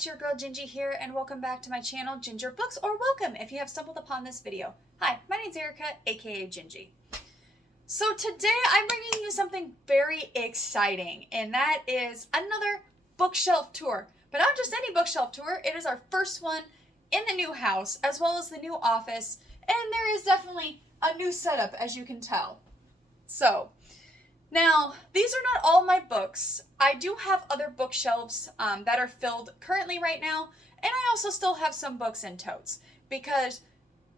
it's your girl Gingy here, and welcome back to my channel, Ginger Books, or welcome if you have stumbled upon this video. Hi, my name's Erica, aka Gingy. So today I'm bringing you something very exciting, and that is another bookshelf tour. But not just any bookshelf tour, it is our first one in the new house, as well as the new office, and there is definitely a new setup, as you can tell. So, now, these are not all my books. I do have other bookshelves that are filled currently right now, and I also still have some books in totes, because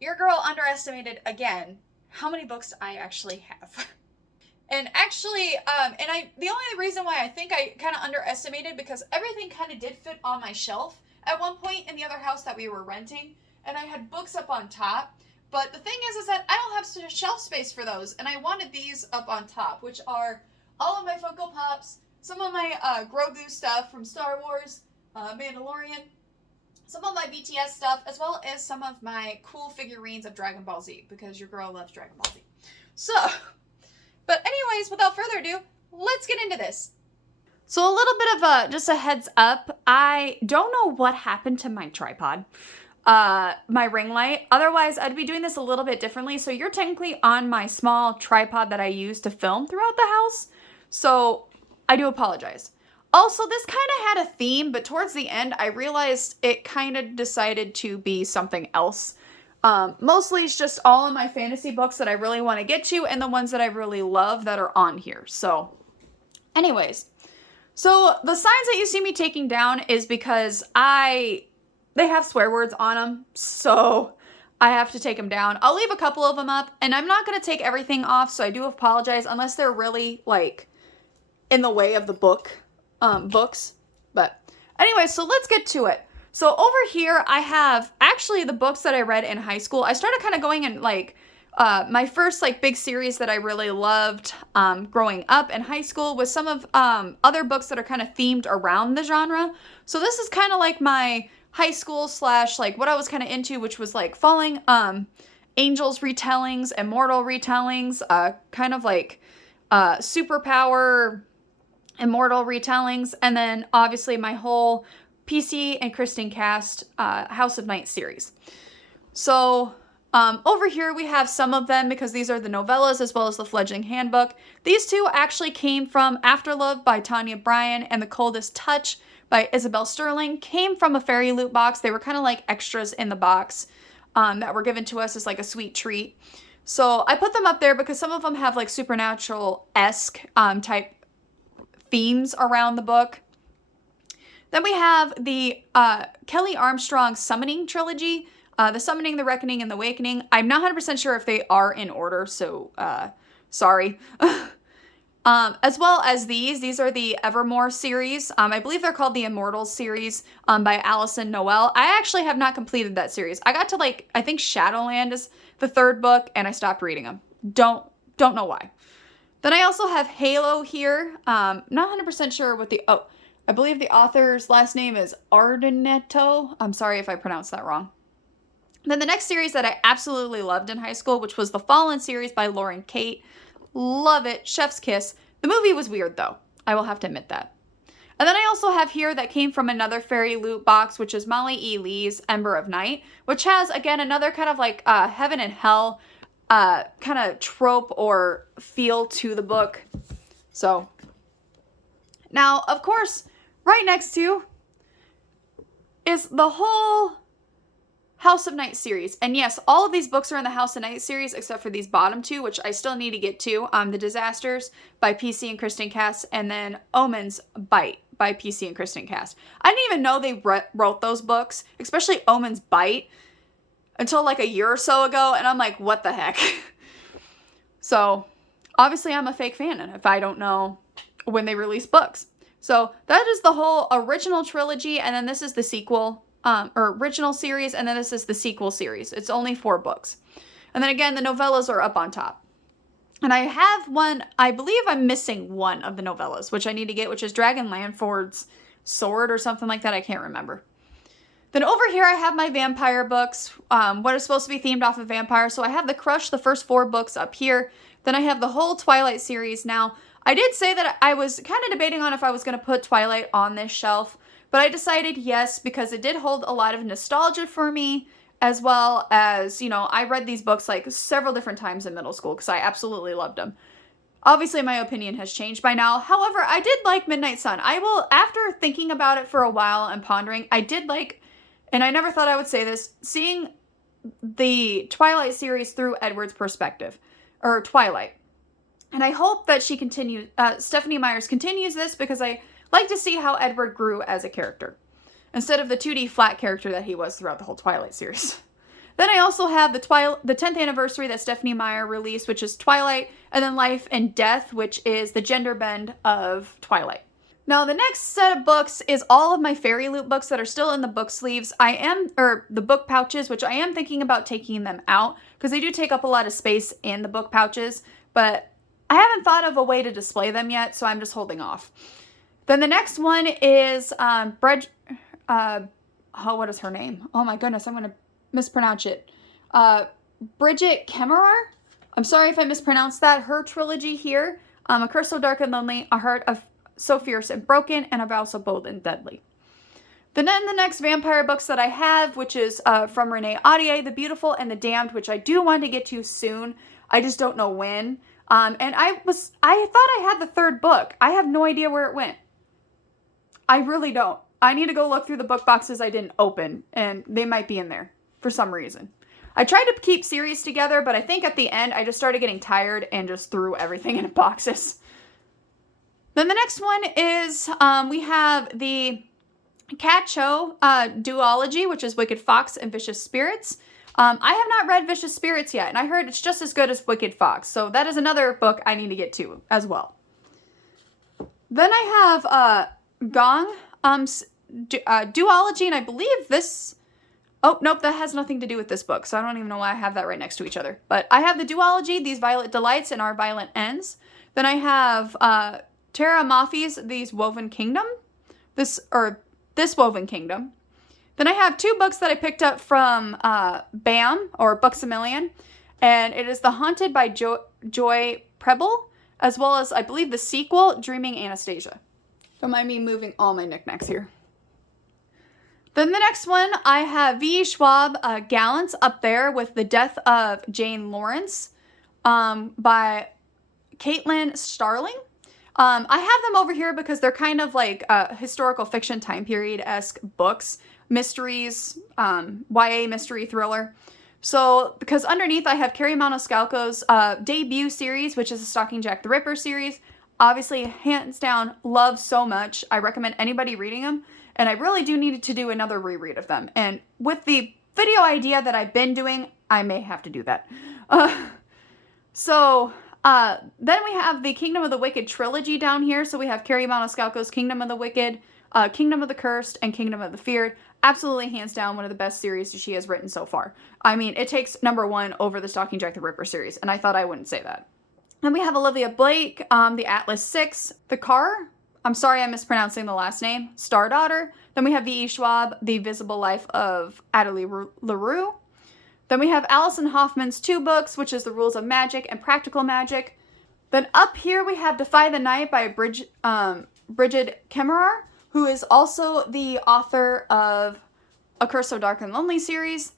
your girl underestimated, again, how many books I actually have. And actually, the only reason why I think I kind of underestimated, because everything kind of did fit on my shelf at one point in the other house that we were renting, and I had books up on top. But the thing is that I don't have shelf space for those, and I wanted these up on top, which are all of my Funko Pops, some of my Grogu stuff from Star Wars, Mandalorian, some of my BTS stuff, as well as some of my cool figurines of Dragon Ball Z, because your girl loves Dragon Ball Z. So, but anyways, without further ado, let's get into this. So a little bit of just a heads up, I don't know what happened to my tripod. My ring light. Otherwise, I'd be doing this a little bit differently. So you're technically on my small tripod that I use to film throughout the house. So I do apologize. Also, this kind of had a theme, but towards the end, I realized it kind of decided to be something else. Mostly it's just all of my fantasy books that I really want to get to and the ones that I really love that are on here. So anyways, so the signs that you see me taking down is because they have swear words on them, so I have to take them down. I'll leave a couple of them up, and I'm not going to take everything off, so I do apologize, unless they're really, like, in the way of the books. But anyway, so let's get to it. So over here, I have, actually, the books that I read in high school. I started kind of going in, like, my first, like, big series that I really loved growing up in high school was some of other books that are kind of themed around the genre. So this is kind of like my high school / like what I was kind of into, which was like Falling Angels retellings, Immortal retellings, kind of like Superpower Immortal retellings, and then obviously my whole PC and Kristen Cast House of Night series. So over here we have some of them, because these are the novellas as well as the Fledgling Handbook. These two actually came from Afterlove by Tanya Bryan and The Coldest Touch by Isabel Sterling, came from a fairy loot box. They were kind of like extras in the box that were given to us as like a sweet treat. So I put them up there because some of them have like supernatural-esque type themes around the book. Then we have the Kelly Armstrong Summoning trilogy, The Summoning, The Reckoning, and The Awakening. I'm not 100% sure if they are in order, so sorry. As well as these are the Evermore series. I believe they're called the Immortals series by Alison Noel. I actually have not completed that series. I got to like, I think Shadowland is the third book, and I stopped reading them. Don't know why. Then I also have Halo here. Not 100% sure what I believe the author's last name is Ardinetto. I'm sorry if I pronounced that wrong. Then the next series that I absolutely loved in high school, which was the Fallen series by Lauren Kate. Love it. Chef's kiss. The movie was weird, though. I will have to admit that. And then I also have here that came from another fairy loot box, which is Molly E. Lee's Ember of Night, which has, again, another kind of like heaven and hell kind of trope or feel to the book. So, now, of course, right next to is the whole House of Night series. And yes, all of these books are in the House of Night series except for these bottom two, which I still need to get to. The Disasters by PC and Kristen Cast, and then Omen's Bite by PC and Kristen Cast. I didn't even know they wrote those books, especially Omen's Bite, until like a year or so ago, and I'm like, what the heck? So, obviously I'm a fake fan if I don't know when they release books. So, that is the whole original trilogy, and then this is the sequel. Or original series, and then this is the sequel series. It's only 4 books. And then again, the novellas are up on top. And I have one, I believe I'm missing one of the novellas, which I need to get, which is Dragon Lanford's Sword or something like that. I can't remember. Then over here, I have my vampire books, what is supposed to be themed off of vampire. So I have The Crush, the first 4 books up here. Then I have the whole Twilight series. Now, I did say that I was kind of debating on if I was going to put Twilight on this shelf, But I decided yes, because it did hold a lot of nostalgia for me, as well as, you know, I read these books like several different times in middle school because I absolutely loved them. Obviously, my opinion has changed by now. However, I did like Midnight Sun. I will, after thinking about it for a while and pondering, I did like, and I never thought I would say this, seeing the Twilight series through Edward's perspective, or Twilight. And I hope that she continues, Stephenie Meyers continues this, because I like to see how Edward grew as a character, instead of the 2D flat character that he was throughout the whole Twilight series. Then I also have the 10th anniversary that Stephenie Meyer released, which is Twilight, and then Life and Death, which is the gender bend of Twilight. Now, the next set of books is all of my Fairy Loot books that are still in the book sleeves. Or the book pouches, which I am thinking about taking them out, because they do take up a lot of space in the book pouches, but I haven't thought of a way to display them yet, so I'm just holding off. Then the next one is, what is her name? Oh my goodness, I'm going to mispronounce it. Brigid Kemmerer. I'm sorry if I mispronounced that. Her trilogy here, A Curse So Dark and Lonely, A Heart of So Fierce and Broken, and A Vow So Bold and Deadly. Then the next vampire books that I have, which is from Renee Ahdieh, The Beautiful and the Damned, which I do want to get to soon. I just don't know when. And I thought I had the third book. I have no idea where it went. I really don't. I need to go look through the book boxes I didn't open, and they might be in there for some reason. I tried to keep series together, but I think at the end I just started getting tired and just threw everything in boxes. Then the next one is, we have the Kat Cho duology, which is Wicked Fox and Vicious Spirits. I have not read Vicious Spirits yet, and I heard it's just as good as Wicked Fox, so that is another book I need to get to as well. Then I have Gong duology, and I believe this... Oh, nope, that has nothing to do with this book, so I don't even know why I have that right next to each other. But I have the duology, These Violet Delights and Our Violent Ends. Then I have Tara Mafi's These Woven Kingdom. This Woven Kingdom. Then I have two books that I picked up from BAM, or Books A Million. And it is The Haunted by Joy Preble, as well as, I believe, the sequel, Dreaming Anastasia. Don't mind me moving all my knickknacks here. Then the next one, I have V.E. Schwab Gallants up there with The Death of Jane Lawrence by Caitlin Starling. I have them over here because they're kind of like historical fiction time period-esque books, mysteries, YA mystery thriller. So, because underneath I have Carrie Maniscalco's debut series, which is a Stalking Jack the Ripper series. Obviously, hands down, love so much. I recommend anybody reading them. And I really do need to do another reread of them. And with the video idea that I've been doing, I may have to do that. Then we have the Kingdom of the Wicked trilogy down here. So we have Carrie Maniscalco's Kingdom of the Wicked, Kingdom of the Cursed, and Kingdom of the Feared. Absolutely, hands down, one of the best series she has written so far. I mean, it takes #1 over the Stalking Jack the Ripper series, and I thought I wouldn't say that. Then we have Olivia Blake, the Atlas 6, The Car. I'm sorry I'm mispronouncing the last name. Star Daughter. Then we have V.E. Schwab, The Visible Life of Adelie LaRue. Then we have Alison Hoffman's two books, which is The Rules of Magic and Practical Magic. Then up here we have Defy the Night by Brigid Kemmerer, who is also the author of A Curse So Dark and Lonely series.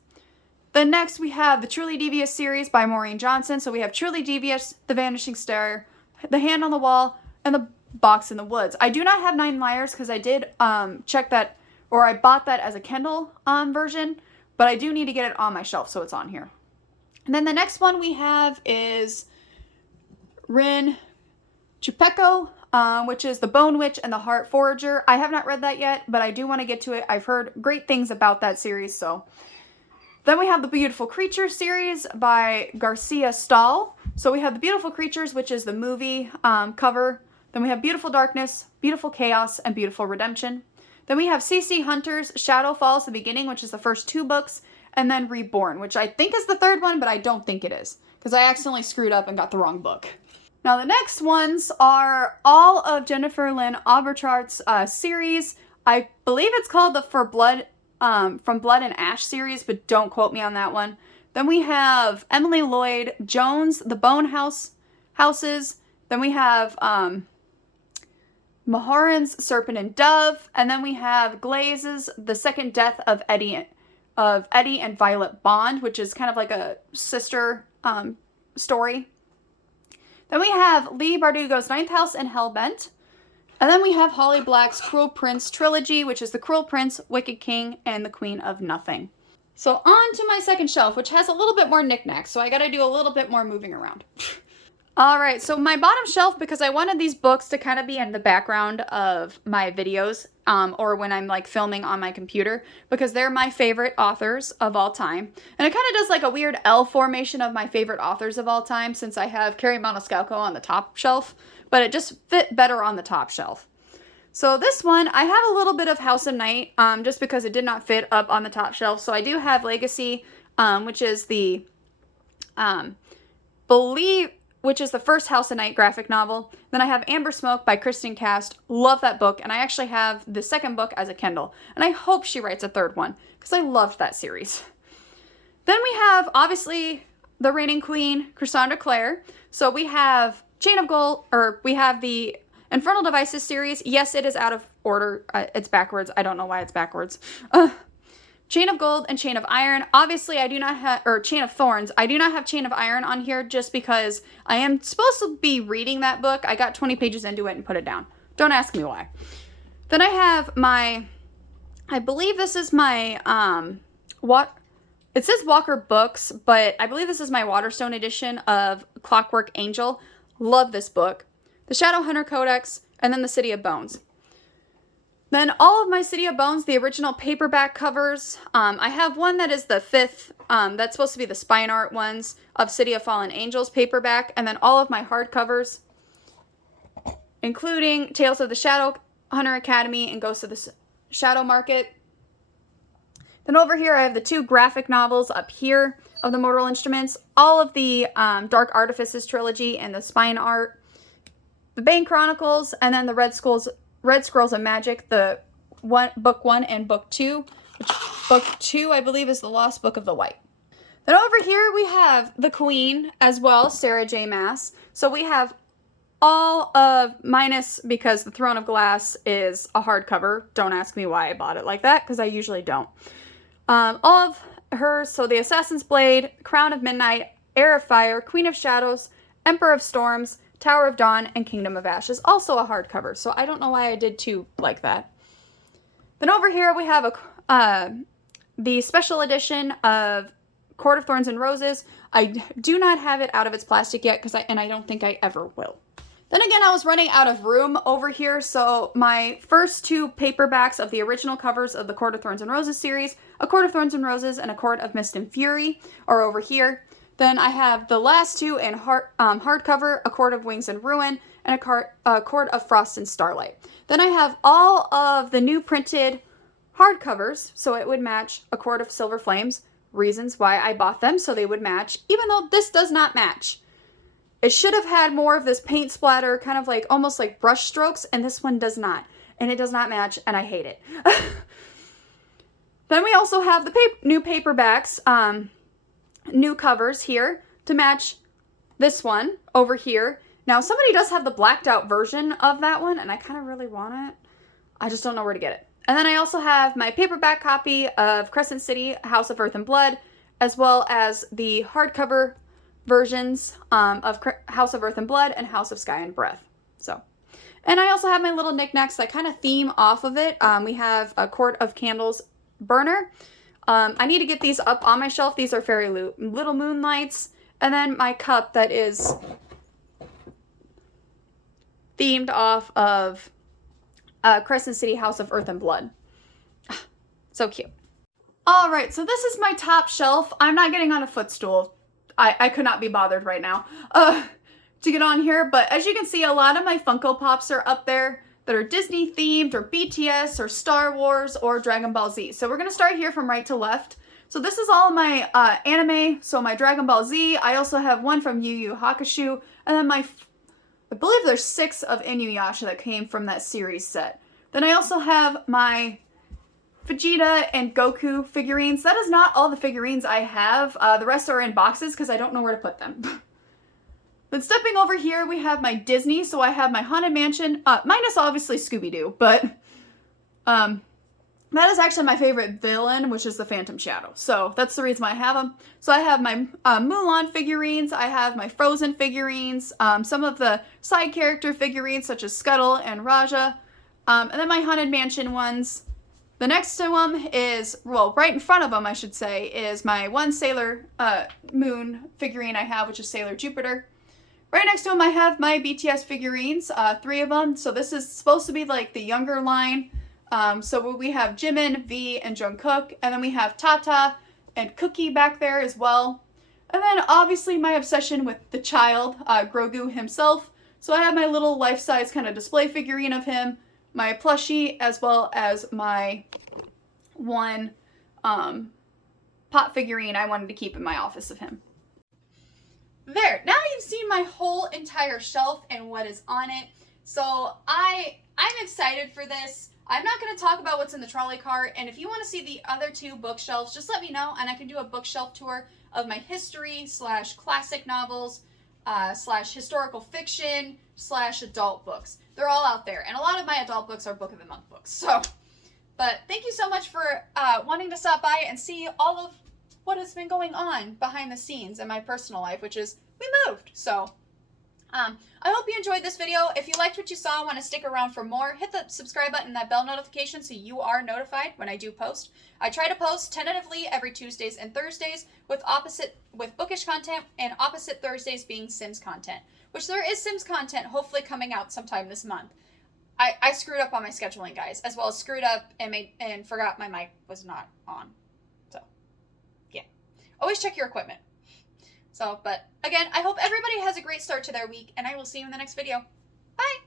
Then next we have the Truly Devious series by Maureen Johnson. So we have Truly Devious, The Vanishing Star, The Hand on the Wall, and The Box in the Woods. I do not have Nine Liars because I did check that, or I bought that as a Kindle version, but I do need to get it on my shelf, so it's on here. And then the next one we have is Rin Chupeco, which is The Bone Witch and the Heart Forager. I have not read that yet, but I do want to get to it. I've heard great things about that series, so. Then we have the Beautiful Creatures series by Garcia Stahl. So we have The Beautiful Creatures, which is the movie cover. Then we have Beautiful Darkness, Beautiful Chaos, and Beautiful Redemption. Then we have C.C. Hunter's Shadow Falls, The Beginning, which is the first two books. And then Reborn, which I think is the third one, but I don't think it is, because I accidentally screwed up and got the wrong book. Now the next ones are all of Jennifer Lynn Auberchart's series. I believe it's called the From Blood and Ash series, but don't quote me on that one. Then we have Emily Lloyd Jones, The Bone Houses. Then we have Mahoran's Serpent and Dove, and then we have Glaze's The Second Death of Eddie and Violet Bond, which is kind of like a sister story. Then we have Leigh Bardugo's Ninth House and Hellbent. And then we have Holly Black's Cruel Prince trilogy, which is The Cruel Prince, Wicked King, and The Queen of Nothing. So on to my second shelf, which has a little bit more knickknacks, so I gotta do a little bit more moving around. Alright, so my bottom shelf, because I wanted these books to kind of be in the background of my videos, or when I'm like filming on my computer, because they're my favorite authors of all time. And it kind of does like a weird L formation of my favorite authors of all time, since I have Carrie Maniscalco on the top shelf, but it just fit better on the top shelf. So this one, I have a little bit of House of Night, just because it did not fit up on the top shelf. So I do have Legacy, which is the, which is the first House of Night graphic novel. Then I have Amber Smoke by Kristen Cast. Love that book, and I actually have the second book as a Kindle. And I hope she writes a third one, because I loved that series. Then we have, obviously, the reigning queen, Cassandra Clare. So we have Chain of Gold, or we have the Infernal Devices series. Yes, it is out of order. It's backwards. I don't know why it's backwards. Chain of Gold and Chain of Iron. Obviously, I do not have, or Chain of Thorns. I do not have Chain of Iron on here just because I am supposed to be reading that book. I got 20 pages into it and put it down. Don't ask me why. Then I have my, I believe this is my, it says Walker Books, but I believe this is my Waterstone edition of Clockwork Angel. Love this book. The Shadowhunter Codex, and then the City of Bones. Then all of my City of Bones, the original paperback covers. I have one that is the fifth, that's supposed to be the spine art ones of City of Fallen Angels paperback, and then all of my hardcovers, including Tales of the Shadowhunter Academy and Ghosts of the Shadow Market. Then over here I have the two graphic novels up here of the Mortal Instruments, all of the Dark Artifices trilogy and the spine art, the Bane Chronicles, and then the Red Scrolls of Magic, the book 1 and book 2, which book 2 I believe is the Lost Book of the White. Then over here we have the Queen as well, Sarah J. Maas. So we have all of, minus because the Throne of Glass is a hardcover. Don't ask me why I bought it like that, because I usually don't. All of hers, so the Assassin's Blade, Crown of Midnight, Heir of Fire, Queen of Shadows, Emperor of Storms, Tower of Dawn, and Kingdom of Ashes, also a hardcover, so I don't know why I did two like that. Then over here we have the special edition of Court of Thorns and Roses. I do not have it out of its plastic yet, and I don't think I ever will. Then again, I was running out of room over here, so my first two paperbacks of the original covers of the Court of Thorns and Roses series, A Court of Thorns and Roses and A Court of Mist and Fury, are over here. Then I have the last two in hardcover, A Court of Wings and Ruin, and A Court of Frost and Starlight. Then I have all of the new printed hardcovers, so it would match A Court of Silver Flames, reasons why I bought them, so they would match, even though this does not match. It should have had more of this paint splatter, kind of like, almost like brush strokes, and this one does not. And it does not match, and I hate it. Then we also have the new paperbacks, new covers here to match this one over here. Now, somebody does have the blacked out version of that one, and I kind of really want it. I just don't know where to get it. And then I also have my paperback copy of Crescent City, House of Earth and Blood, as well as the hardcover versions of House of Earth and Blood and House of Sky and Breath. So, and I also have my little knickknacks that kind of theme off of it. We have a Court of Candles burner. I need to get these up on my shelf. These are Fairy Little Moonlights. And then my cup that is themed off of Crescent City, House of Earth and Blood. So cute. Alright, so this is my top shelf. I'm not getting on a footstool. I could not be bothered right now to get on here. But as you can see, a lot of my Funko Pops are up there that are Disney themed or BTS or Star Wars or Dragon Ball Z. So we're going to start here from right to left. So this is all my anime. So my Dragon Ball Z. I also have one from Yu Yu Hakusho. And then I believe there's 6 of Inuyasha that came from that series set. Then I also have my Vegeta and Goku figurines. That is not all the figurines I have. The rest are in boxes because I don't know where to put them. Then stepping over here, we have my Disney. So I have my Haunted Mansion, minus obviously Scooby-Doo, but that is actually my favorite villain, which is the Phantom Shadow. So that's the reason why I have them. So I have my Mulan figurines. I have my Frozen figurines. Some of the side character figurines, such as Scuttle and Raja. And then my Haunted Mansion ones. The next to them is, well, right in front of them, I should say, is my one Sailor Moon figurine I have, which is Sailor Jupiter. Right next to him, I have my BTS figurines, 3 of them. So this is supposed to be like the younger line. So we have Jimin, V, and Jungkook, and then we have Tata and Cookie back there as well. And then obviously my obsession with the child, Grogu himself. So I have my little life-size kind of display figurine of him, my plushie, as well as my one pot figurine I wanted to keep in my office of him. There, now you've seen my whole entire shelf and what is on it. So I'm excited for this. I'm not going to talk about what's in the trolley cart, and if you want to see the other 2 bookshelves, just let me know, and I can do a bookshelf tour of my history / classic novels / historical fiction / adult books. They're all out there, and a lot of my adult books are Book of the Month books. So, but thank you so much for wanting to stop by and see all of what has been going on behind the scenes in my personal life, which is we moved. So I hope you enjoyed this video. If you liked what you saw and want to stick around for more, hit the subscribe button and that bell notification so you are notified when I do post. I try to post tentatively every Tuesdays and Thursdays with bookish content, and opposite Thursdays being Sims content, which there is Sims content hopefully coming out sometime this month. I screwed up on my scheduling, guys, as well as screwed up and forgot my mic was not on. So, yeah. Always check your equipment. So, but again, I hope everybody has a great start to their week, and I will see you in the next video. Bye!